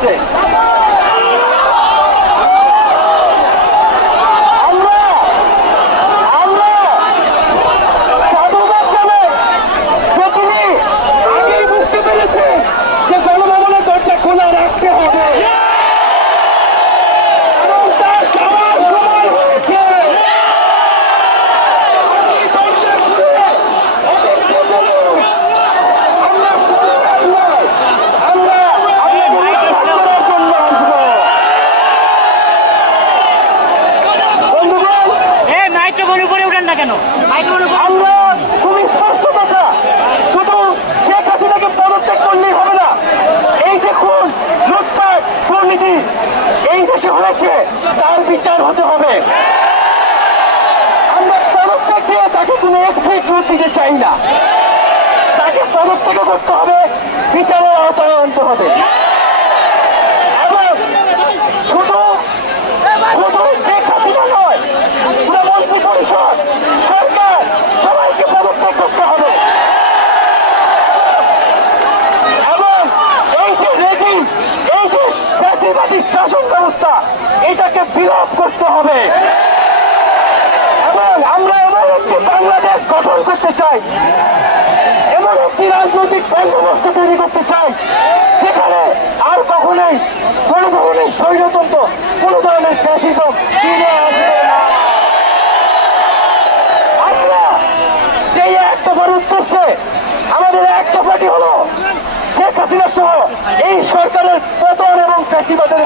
对。মাইক্রোফোন উপরে উঠেন না কেন? মাইক্রোফোন উপরে খুবই স্পষ্ট কথা। শুধু শেখ হাসিনাকে পদত্যাগ করলেই হবে না। এই যে খুন, লুটপাট, দুর্নীতি এই দেশে হয়েছে, তার বিচার হতে হবে। আমরা পদত্যাগ দিয়ে তাকে কোনো এক্সিট রুট দিতে চাই না। তাকে পদত্যাগ করতে হবে, বিচারের আওতায় আনতে হবে এবং শুধু শুধু শেখ হাসিনা নয় পুরো মন্ত্রী পরিষদ সরকার সবাইকে পদত্যাগ করতে হবে এবং এই যে রেজিম এই যে জাতিবাদী শাসন ব্যবস্থা এটাকে করতে হবে। এবং আমরা এমন একটি বাংলাদেশ গঠন করতে চাই, এমন একটি রাজনৈতিক বন্দোবস্ত তৈরি করতে চাই, যেখানে আর কখনোই কোন ধরনের স্বৈরতন্ত্র কোন ধরনের ফ্যাসিজম ফিরে আসবে আমরা সেই এক উদ্দেশ্যে, আমাদের এক দফাটি হলো শেখ হাসিনা সহ এই সরকারের পতন এবং ফ্যাসিবাদের